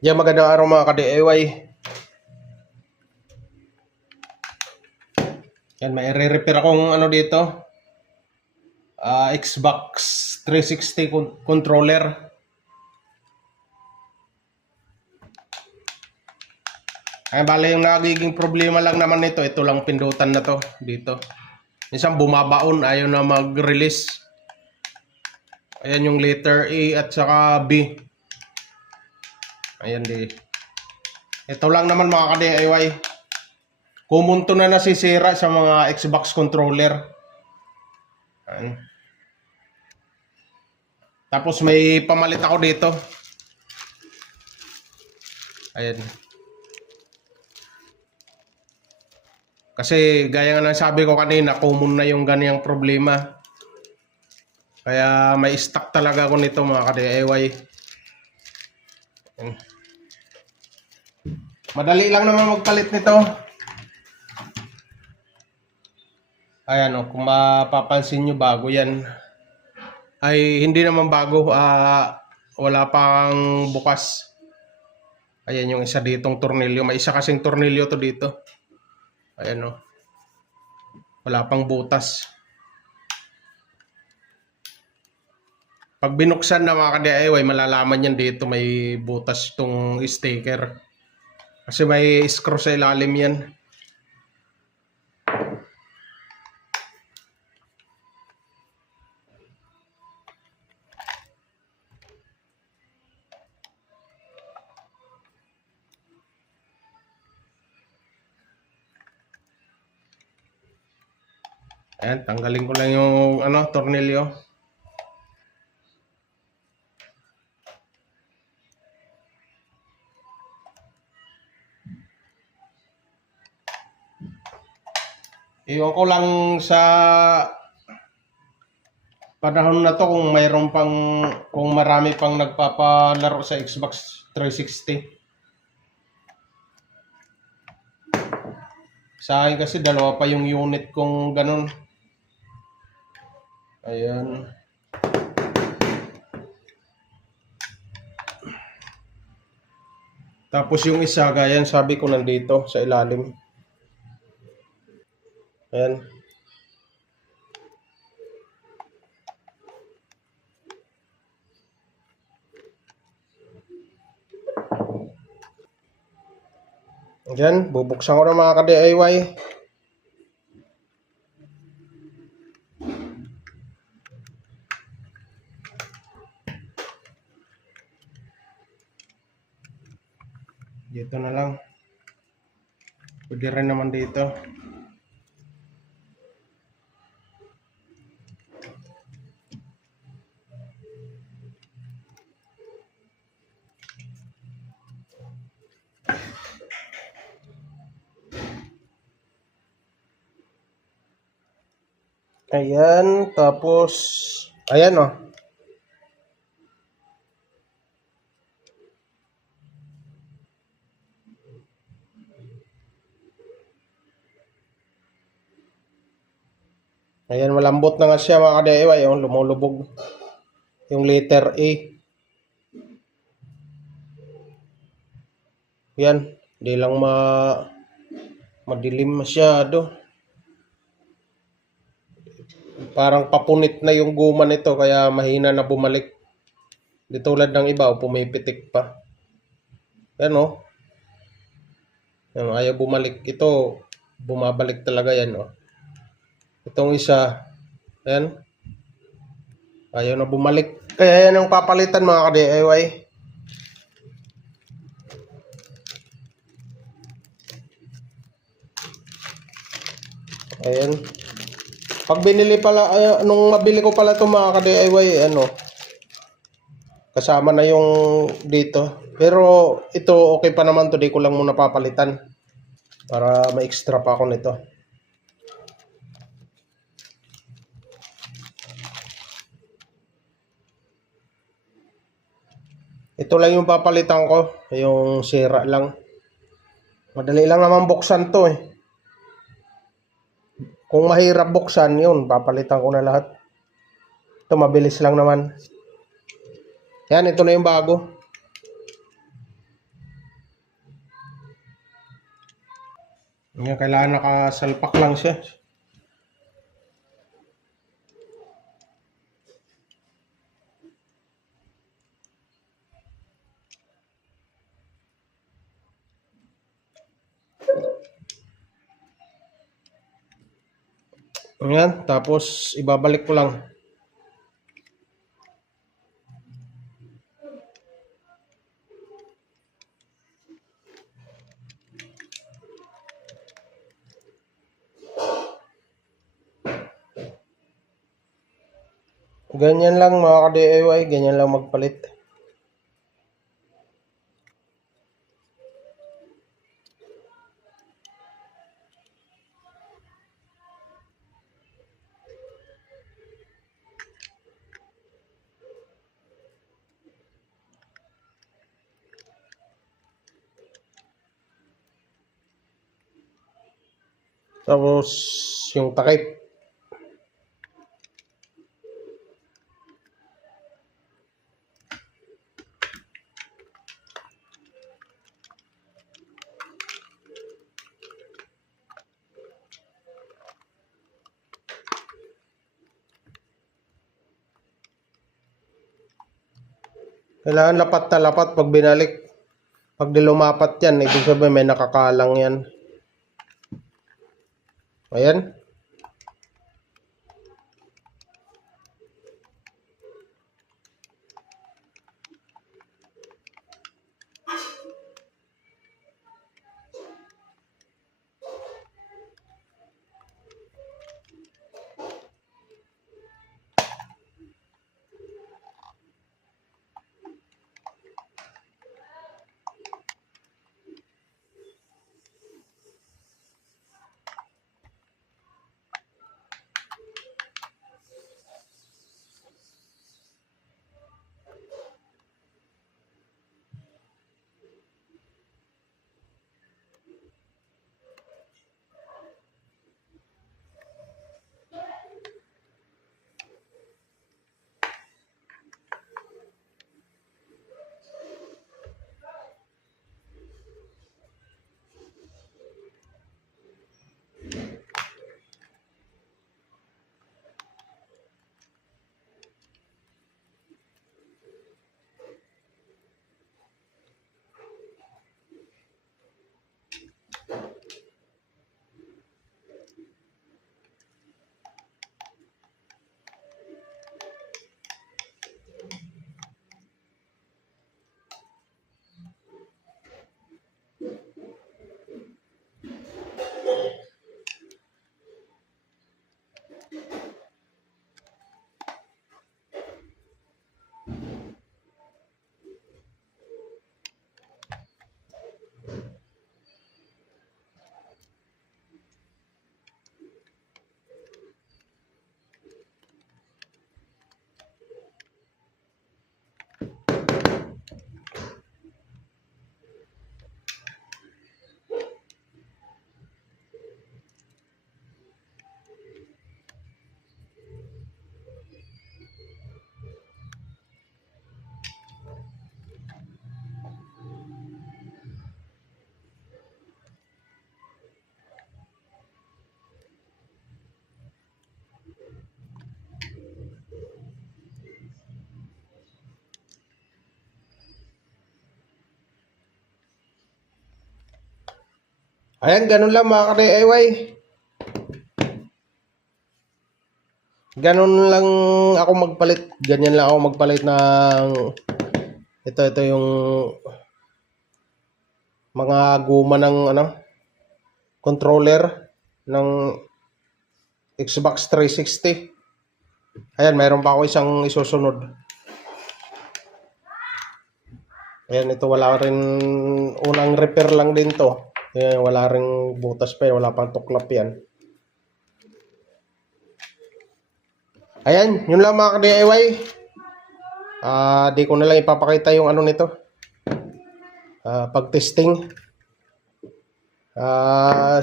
Yan, magandang araw mga ka-DIY. Yan, may re-repair akong ano dito. Xbox 360 controller. Ay, bale yung nagiging problema lang naman nito, ito lang pindutan na to dito. Minsan bumabaon, ayaw na mag-release. Ayan yung letter A at saka B. Ayan di. Ito lang naman mga ka-DIY. Common to na nasisira sa mga Xbox controller. Ayan. Tapos may pamalit ako dito. Ayan. Kasi gaya nga ng sabi ko kanina, common na yung ganyang problema. Kaya may stock talaga ako nito mga ka-DIY. Ayan. Madali lang naman magpalit nito. Ayan o, kung mapapansin nyo, bago yan. Ay, hindi naman bago. Wala pang bukas. Ayan yung isa ditong tornilyo. May isa kasing tornilyo to dito. Ayan o. Wala pang butas. Pag binuksan na mga ka-DIY, malalaman yan dito may butas itong sticker. Kasi may screw sa ilalim yan. Ayan, tanggalin ko lang yung tornilyo. Iwan ko lang sa panahon na to kung mayroon pang, kung marami pang nagpapalaro sa Xbox 360. Sa akin kasi dalawa pa yung unit kong ganun. Ayan. Tapos yung isa, gaya sabi ko nandito sa ilalim. Ayan. Ayan, bubuksan ko na mga ka-DIY. Dito na lang. Pwede rin naman dito. Ayan, tapos ayan o. Ayan, malambot na nga siya mga ka-DIY. Ayan, lumulubog yung letter A. Yan, hindi lang madilim masyado. Parang papunit na yung guma nito kaya mahina na bumalik. Di tulad ng iba, pumipitik pa. Yan o. Yan, ayaw bumalik. Ito, bumabalik talaga yan o. Itong isa, yan. Ayaw na bumalik. Kaya yan ang papalitan mga ka-DIY. Ayan. Pag binili pala, nung mabili ko pala itong mga ka-DIY, kasama na yung dito. Pero ito, okay pa naman to. Di ko lang muna papalitan. Para ma-extra pa ako nito. Ito lang yung papalitan ko. Yung sira lang. Madali lang naman buksan to eh. Kung mahirap buksan, yun, papalitan ko na lahat. Ito, mabilis lang naman. Yan, ito na yung bago. Yan, kailangan nakasalpak lang siya. Yan, tapos ibabalik ko lang. Ganyan lang mga ka-DIY, ganyan lang magpalit. Tapos yung takip. Kailangan lapat na lapat pag binalik. Pag di lumapat yan, ibig sabihin may nakakalang yan. Ayan. Ayan, ganun lang mga ka-DIY. Ganun lang ako magpalit. Ganyan lang ako magpalit ng ito yung mga guma ng controller ng Xbox 360. Ayan, mayroon pa ako isang isusunod. Ayan, ito wala rin, unang repair lang din to. Ayan, wala rin butas pa yan, wala pang tuklap yan. Ayan, yun lang mga ka-DIY. Di ko na lang ipapakita yung ano nito. Pag-testing.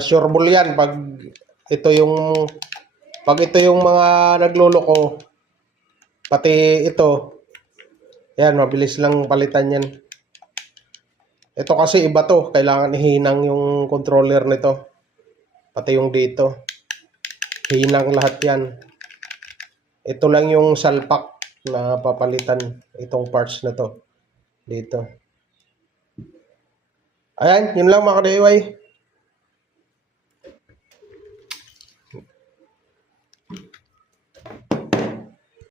Sureball yan pag ito yung pag ito yung mga nagloloko, pati ito, yan, mabilis lang palitan yan. Ito kasi iba to, kailangan ihinang yung controller nito. Pati yung dito. Hinang lahat yan. Ito lang yung salpak na papalitan, itong parts na to. Dito. Ayan, yun lang mga ka-DIY.